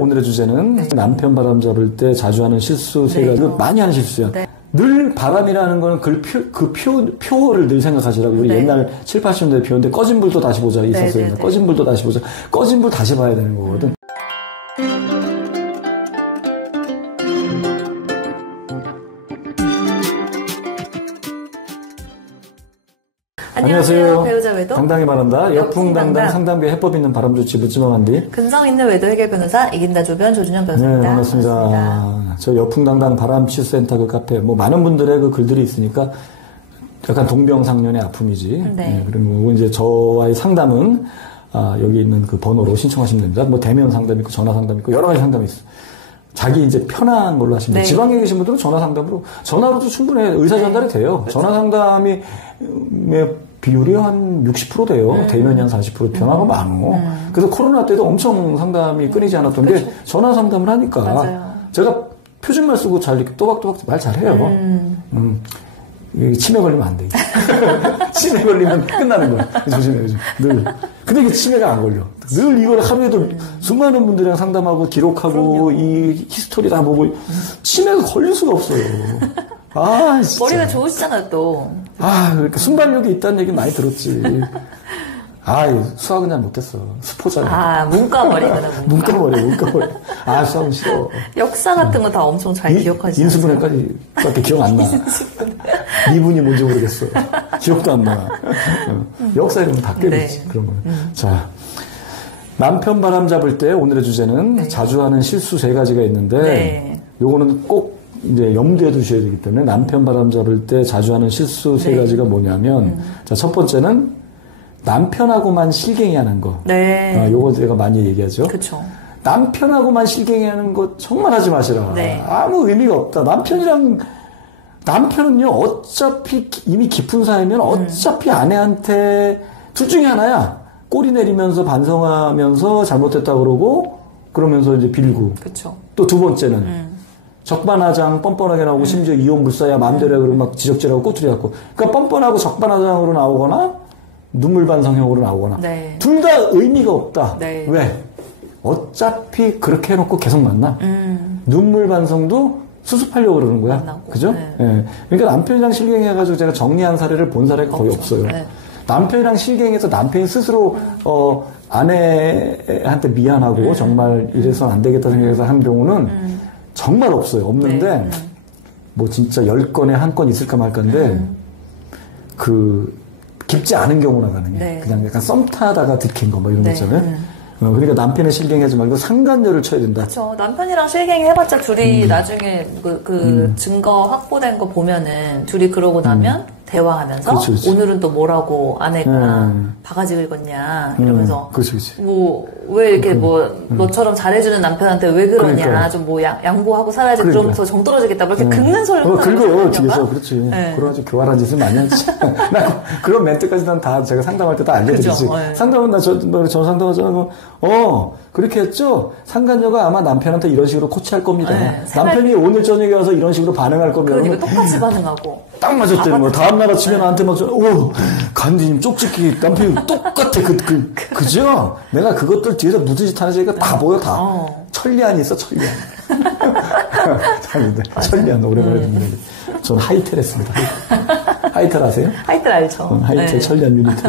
오늘의 주제는 남편 바람 잡을 때 자주 하는 실수 세 가지. 많이 하는 실수야. 늘 바람이라는 거는 표어를 늘 생각하시라고. 우리 옛날 7, 80년대 표현인데 꺼진 불도 다시 보자 있었어요. 꺼진 불도 다시 보자. 꺼진 불 다시 봐야 되는 거거든. 안녕하세요. 배우자 외도 당당히 말한다. 역풍당당 상담계 해법 있는 바람 좋지 묻지마한디. 근성 있는 외도 해결 변호사 이긴다 조변 조준현 변호사입니다. 네, 반갑습니다. 저 역풍당당 바람치유센터 그 카페 많은 분들의 그 글들이 있으니까 약간 동병상련의 아픔이지. 네. 그리고 이제 저와의 상담은 여기 있는 그 번호로 신청하시면 됩니다. 뭐 대면 상담 있고 전화 상담 있고 여러 가지 상담이 있어. 자기 이제 편한 걸로 하시면 돼요. 지방에 계신 분들은 전화 상담으로 전화로도 충분히 의사 전달이 돼요. 그렇죠. 전화 상담이 비율이 한 60% 돼요. 대면이 한 40% 변화가 많어. 그래서 코로나 때도 엄청 상담이 끊이지 않았던 게 전화 상담을 하니까. 맞아요. 제가 표준말 쓰고 잘 이렇게 또박또박 말 잘해요. 치매 걸리면 안 돼. 치매 걸리면 끝나는 거야. 조심해요. 늘. 근데 이게 치매가 안 걸려. 늘 이걸 하루에도 수많은 분들이랑 상담하고 기록하고 그럼요. 이 히스토리 다 보고 치매가 걸릴 수가 없어요. 아, 진짜. 머리가 좋으시잖아요, 또. 그러니까 순발력이 있다는 얘기는 많이 들었지. 수학은 잘 못했어. 수포잖아. 문과머리구나, 문과머리. 수학은 싫어. 역사 같은 거 다 엄청 잘 기억하시죠. 인수분해까지 밖에 기억 안 나. 미분이 뭔지 모르겠어. 기억도 안 나. 역사 이런 거 다 깨겠지. 그런 거. 자. 남편 바람 잡을 때 오늘의 주제는 자주 하는 실수 세 가지가 있는데, 요거는 꼭 이제 염두에 두셔야 되기 때문에 남편 바람 잡을 때 자주 하는 실수 세 가지가 뭐냐면, 자, 첫 번째는 남편하고만 실갱이 하는 거. 요거 제가 많이 얘기하죠. 그쵸. 남편하고만 실갱이 하는 거 정말 하지 마시라. 아무 의미가 없다. 남편은요, 어차피 이미 깊은 사이면 어차피 아내한테 둘 중에 하나야. 꼬리 내리면서 반성하면서 잘못했다 그러면서 이제 빌고. 그쵸. 또 두 번째는 적반하장 뻔뻔하게 나오고 심지어 이혼 불사야 마음대로 해 그러고 막 지적질하고 꼬투리 갖고. 그러니까 뻔뻔하고 적반하장으로 나오거나 눈물 반성형으로 나오거나. 둘 다 의미가 없다. 왜? 어차피 그렇게 해놓고 계속 만나. 눈물 반성도 수습하려고 그러는 거야. 만나고. 그죠? 그러니까 남편이랑 실갱해가지고 제가 정리한 사례를 본 사례가 거의 없어요. 남편이랑 실갱해서 남편이 스스로 아내한테 미안하고 정말 이래서는 안 되겠다 생각해서 한 경우는 정말 없어요. 없는데 뭐 진짜 10건에 한 건 있을까 말까인데 깊지 않은 경우나 가능해. 그냥 약간 썸 타다가 들킨 거 뭐 이런 거 있잖아요. 그러니까 남편의 실갱하지 말고 상간녀를 쳐야 된다. 그렇죠. 남편이랑 실갱 해봤자 둘이 나중에 증거 확보된 거 보면은 둘이 그러고 나면 대화하면서 그렇지. 오늘은 또 뭐라고 아내가 바가지 긁었냐 이러면서 그렇지. 뭐 왜 이렇게 너처럼 잘해주는 남편한테 왜 그러냐 그러니까. 좀 뭐 양보하고 살아야지 그러니까. 그러면서 정 떨어지겠다 뭐 이렇게 긁는 소리를 긁어요 뒤에서 그렇지. 그런 아주 교활한 짓을 많이 하지. 그런 멘트까지 난 다 제가 상담할 때 다 알려드리지. 상담은 저 상담하잖아. 그렇게 했죠? 상간녀가 아마 남편한테 이런 식으로 코치할 겁니다. 남편이 오늘 저녁에 와서 이런 식으로 반응할 거면. 그러니까 똑같이 반응하고. 딱 맞았대. 뭐 다음날 아침에 나한테 막 간디님 쪽집기 남편이 똑같아. 그죠? 내가 그것들 뒤에서 무슨 짓 하는지가 다 보여, 다. 천리안이 있어, 천리안. 천리안, 오랜만에 듣는 얘기. 저는 하이텔 했습니다. 하이텔 아세요? 하이텔 알죠. 하이텔 천리안 유니트.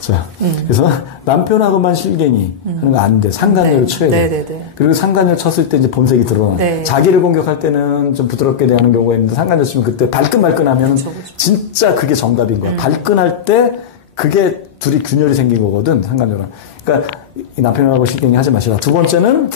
자, 그래서 남편하고만 실갱이 하는 거 안 돼. 상간녀를 쳐야 돼. 그리고 상간녀를 쳤을 때 이제 본색이 드러나. 자기를 공격할 때는 좀 부드럽게 대하는 경우가 있는데 상간녀 치면 그때 발끈발끈하면 진짜 그게 정답인 거야. 발끈할 때 그게 둘이 균열이 생긴 거거든, 상간녀랑. 그러니까 이 남편하고 실갱이 하지 마시라. 두 번째는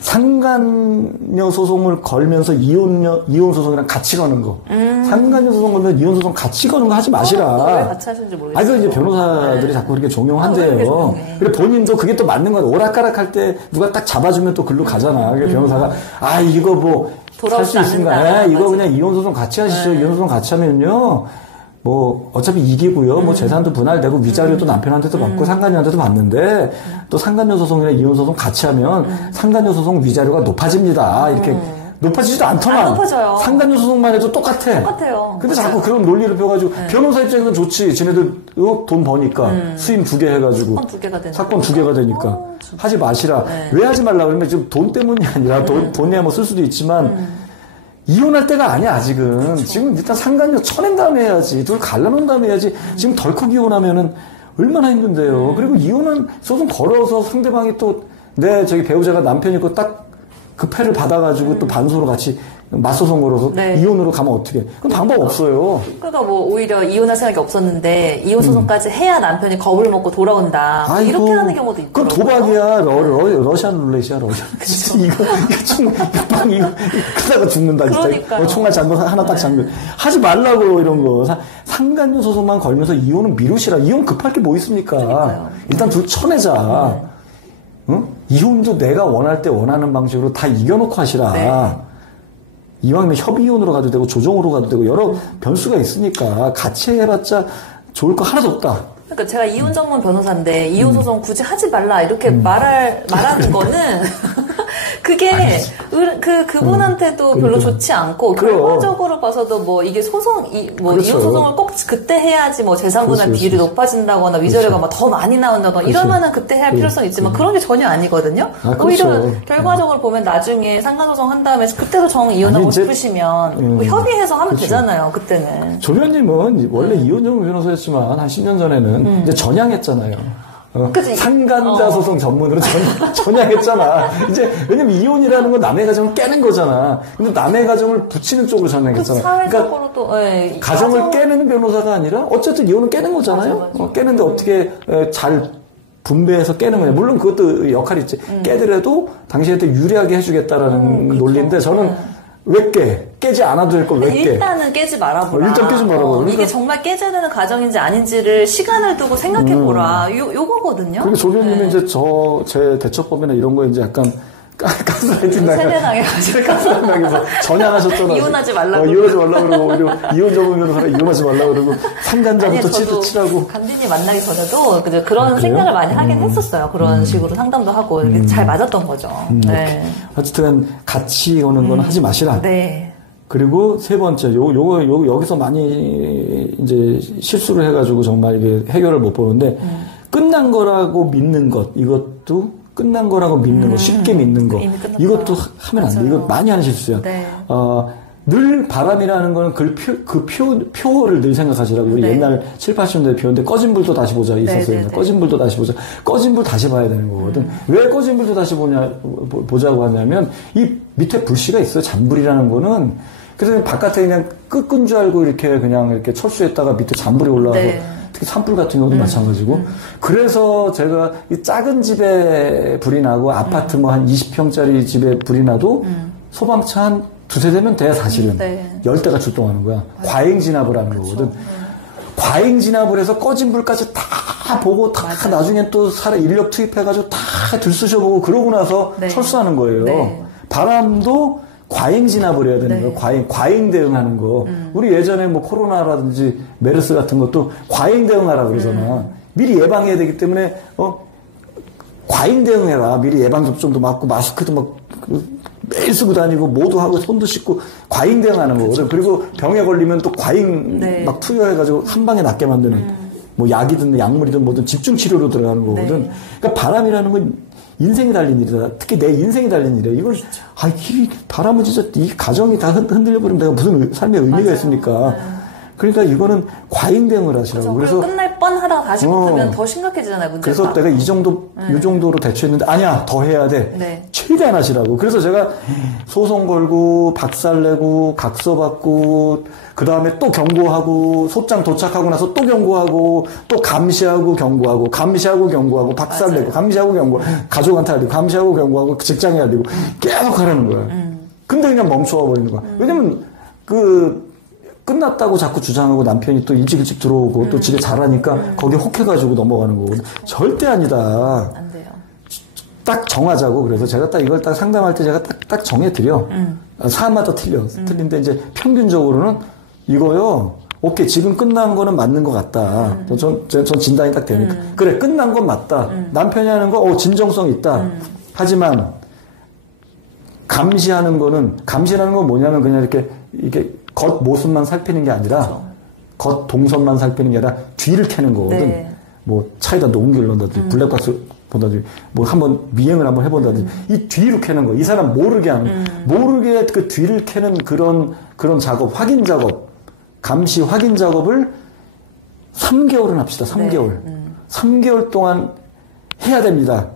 상간녀 소송을 걸면서 이혼 소송이랑 같이 거는 거. 상간녀 소송 걸면 이혼 소송 같이 거는 거 하지 마시라. 왜 같이 하시는지 모르겠어요. 그거 이제 변호사들이 자꾸 그렇게 종용한대요. 그리고 본인도 그게 또 맞는 거야. 오락가락 할 때 누가 딱 잡아주면 또 글로 가잖아. 그러니까 변호사가 이거 뭐 살 수 있습니다. 이거 그냥 이혼 소송 같이 하시죠. 이혼 소송 같이 하면요. 뭐 어차피 이기고요. 뭐 재산도 분할되고 위자료도 남편한테도 받고 상간녀한테도 받는데 또 상간녀 소송이나 이혼 소송 같이 하면 상간녀 소송 위자료가 높아집니다. 이렇게 높아지지도 않더만. 안 높아져요. 상간녀 소송만 해도 똑같아요. 근데 자꾸 그런 논리를 펴가지고 변호사 입장에서는 좋지. 지네들 돈 버니까 수임 2개 해가지고 사건 2개가 되니까 하지 마시라. 왜 하지 말라 그러면 지금 돈 때문이 아니라 돈이야 뭐 쓸 수도 있지만 이혼할 때가 아니야 아직은. 그쵸. 지금 일단 상간녀 쳐낸 다음에 해야지. 둘 갈라놓은 다음에 해야지. 지금 덜컥 이혼하면은 얼마나 힘든데요. 그리고 이혼은 소송 걸어서 상대방이 또 내 저기 배우자가 남편이고 딱 그 패를 받아가지고 또 반소로 같이 맞소송 걸어서 이혼으로 가면 어떻게? 그건 방법 없어요. 그러니까 뭐 오히려 이혼할 생각이 없었는데 이혼 소송까지 해야 남편이 겁을 먹고 돌아온다. 아이고, 이렇게 하는 경우도 있고. 그건 도박이야. 러시안 룰렛이야. 이거 총 이거 크다가 죽는다. 그러니까. 총알 잘못 하나 딱 잠겨. 하지 말라고 이런 거. 상간녀 소송만 걸면서 이혼은 미루시라. 이혼 급할 게 뭐 있습니까? 그러니까요. 일단 둘 쳐내자. 응? 이혼도 내가 원할 때 원하는 방식으로 다 이겨놓고 하시라. 이왕이면 협의이혼으로 가도 되고 조정으로 가도 되고 여러 변수가 있으니까 같이 해봤자 좋을 거 하나도 없다. 그러니까 제가 이혼 전문 변호사인데 이혼 소송 굳이 하지 말라 이렇게 말하는 거는 그게 그분한테도 별로 좋지 않고 결과적으로 봐서도 뭐 이게 이혼 소송을 꼭 그때 해야지 뭐 재산분할 비율이 높아진다거나 위자료가 막 더 많이 나온다거나 이러면은 그때 해야 필요성이 있지만 그런 게 전혀 아니거든요. 오히려 결과적으로 보면 나중에 상간소송 한 다음에 그때도 정 이혼하고 싶으시면 뭐 협의해서 하면 되잖아요. 그때는. 조 변호사님은 원래 이혼 전문 변호사였지만 한 10년 전에는 이제 전향했잖아요. 상간자 소송 전문으로 전향했잖아. 이제 왜냐면 이혼이라는 건 남의 가정을 깨는 거잖아. 근데 남의 가정을 붙이는 쪽으로 전향했잖아. 사회적으로도 그러니까 가정을 깨는 변호사가 아니라 어쨌든 이혼은 깨는 거잖아요. 맞아. 깨는데 어떻게 잘 분배해서 깨는 거냐. 물론 그것도 역할이 있지. 깨더라도 당신한테 유리하게 해주겠다라는 논리인데 저는 왜 깨지 않아도 될 걸 왜 깨? 일단은 깨지 말아보라. 일단 깨지 말아보라. 그러니까 이게 정말 깨져야 되는 가정인지 아닌지를 시간을 두고 생각해보라. 요거거든요. 그리고 조변님은 이제 제 대처법이나 이런 거에 이제 약간 가스라이팅 세뇌당해가지고. 가스라이팅해서 전향하셨잖아요. 이혼하지 말라고. 이혼하지 말라고 그러고, 오히려 이혼 전문 변호사가 이혼하지 말라고 그러고, 상간자부터 치라고. 간디님 만나기 전에도 그런 생각을 많이 하긴 했었어요. 그런 식으로 상담도 하고, 잘 맞았던 거죠. 네. 어쨌든 같이 오는 건 하지 마시라. 네. 그리고 세 번째, 여기서 많이 이제 실수를 해가지고 정말 이게 해결을 못 보는데, 끝난 거라고 믿는 것, 이것도 끝난 거라고 믿는 거, 쉽게 믿는 거. 이것도 하면 안 돼. 이거 많이 하는 실수야. 네. 늘 바람이라는 거는 표를 늘 생각하시라고. 우리 옛날 7, 80년대 배웠는데 꺼진 불도 다시 보자 있었어요. 꺼진 불도 다시 보자. 꺼진 불 다시 봐야 되는 거거든. 왜 꺼진 불도 다시 보자고 하냐면 이 밑에 불씨가 있어요. 잔불이라는 거는. 그래서 바깥에 그냥 끄끈 줄 알고 이렇게 철수했다가 밑에 잔불이 올라와서 특히 산불 같은 경우도 마찬가지고. 그래서 제가 이 작은 집에 불이 나고 아파트 뭐 한 20평짜리 집에 불이 나도 소방차 한 두세 대면 돼, 사실은. 10대가 출동하는 거야. 과잉 진압을 하는 거거든. 과잉 진압을 해서 꺼진 불까지 다 보고 나중엔 또 인력 투입해가지고 다 들쑤셔보고 그러고 나서 철수하는 거예요. 바람도 과잉 진압을 해야 되는 거예요. 과잉 대응하는 거. 우리 예전에 뭐 코로나라든지 메르스 같은 것도 과잉 대응하라 그러잖아. 미리 예방해야 되기 때문에 과잉 대응해라. 미리 예방 접종도 맞고 마스크도 막 매일 쓰고 다니고 모두 하고 손도 씻고 과잉 대응하는 거거든. 그리고 병에 걸리면 또 과잉 막 투여해가지고 한 방에 낫게 만드는 뭐 약이든 약물이든 뭐든 집중 치료로 들어가는 거거든. 그러니까 바람이라는 건 인생이 달린 일이다. 특히 내 인생이 달린 일이야. 이걸, 바람은 진짜 이 가정이 다 흔들려버리면 내가 무슨 삶의 의미가 있습니까? 그러니까 이거는 과잉 대응을 하시라고. 그래서 끝날 뻔하다가 다시 붙으면 더 심각해지잖아요, 문제가. 그래서 내가 이 정도로 대처했는데, 아니야, 더 해야 돼. 최대한 하시라고. 그래서 제가 소송 걸고, 박살내고, 각서받고, 그 다음에 또 경고하고, 소장 도착하고 나서 또 경고하고, 또 감시하고 경고하고, 박살내고, 감시하고 경고, 가족한테 해야 되고, 감시하고 경고하고, 직장에 해야 되고, 계속 하라는 거야. 근데 그냥 멈춰와 버리는 거야. 왜냐면, 끝났다고 자꾸 주장하고 남편이 또 일찍 들어오고 또 집에 잘하니까 거기에 혹해가지고 넘어가는 거거든. 절대 아니다. 안 돼요. 딱 정하자고. 그래서 제가 딱 이걸 딱 상담할 때 제가 딱 정해드려. 사람마다 틀려. 틀린데 이제 평균적으로는 이거요. 오케이. 지금 끝난 거는 맞는 것 같다. 전 진단이 딱 되니까. 그래. 끝난 건 맞다. 남편이 하는 거, 진정성 있다. 하지만 감시라는 건 뭐냐면 그냥 이게 겉 모습만 살피는 게 아니라 그렇죠. 겉 동선만 살피는 게 아니라 뒤를 캐는 거거든. 네. 뭐 차에다 농기를 넣는다든지 블랙박스 본다든지 뭐 한번 미행을 한번 해본다든지 이 뒤로 캐는 거. 이 사람 모르게 하는 모르게 그 뒤를 캐는 그런 작업, 확인 작업, 감시 확인 작업을 3개월은 합시다. 3개월. 3개월 동안 해야 됩니다.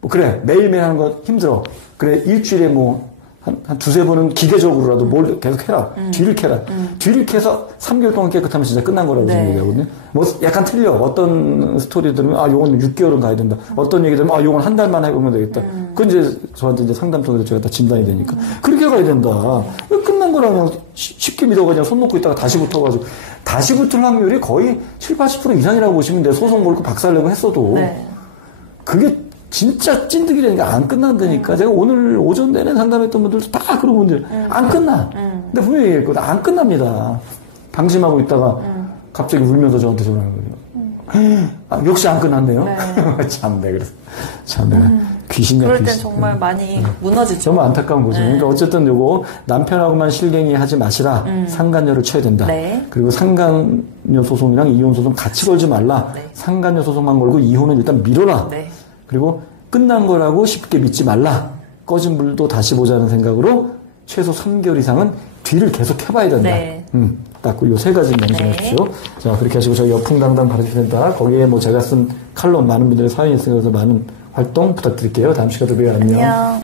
뭐 그래 매일매일 하는 거 힘들어. 그래 일주일에 뭐 한 두세 번은 기계적으로라도 뭘 계속 해라. 뒤를 캐라. 뒤를 캐서 3개월 동안 깨끗하면 진짜 끝난 거라고 저는 얘기하거든요. 뭐 약간 틀려. 어떤 스토리 들으면 요건 6개월은 가야 된다. 어떤 얘기 들으면 요건 한 달만 해보면 되겠다. 그건 이제 저한테 이제 상담 통해서 제가 다 진단이 되니까 그렇게 가야 된다. 끝난 거라 그냥 쉽게 믿어가지고 손 놓고 있다가 다시 붙어가지고 다시 붙을 확률이 거의 70-80% 이상이라고 보시면 돼요. 소송 걸고 박살내고 했어도 그게 진짜 찐득이라니까 안 끝난다니까. 제가 오늘 오전 내내 상담했던 분들도 다 그런 분들 안 끝나. 근데 분명히 얘기했거든. 안 끝납니다. 방심하고 있다가 갑자기 울면서 저한테 전화하는 거예요. 역시 안 끝났네요. 참네. 그래서 참 내가 귀신같이. 그럴 땐 정말 많이 무너지죠. 너무 안타까운 거죠. 그러니까 어쨌든 요거 남편하고만 실갱이 하지 마시라. 상간녀를 쳐야 된다. 그리고 상간녀 소송이랑 이혼 소송 같이 걸지 말라. 상간녀 소송만 걸고 이혼은 일단 미뤄라. 그리고 끝난 거라고 쉽게 믿지 말라. 꺼진 불도 다시 보자는 생각으로 최소 3개월 이상은 뒤를 계속 해봐야 된다. 딱 요 세 가지 명심하십시오. 자, 그렇게 하시고 저희 여풍당당 바르시된다. 거기에 뭐 제가 쓴 칼럼 많은 분들의 사연이 있어서 많은 활동 부탁드릴게요. 다음 시간에 또 봬요. 안녕.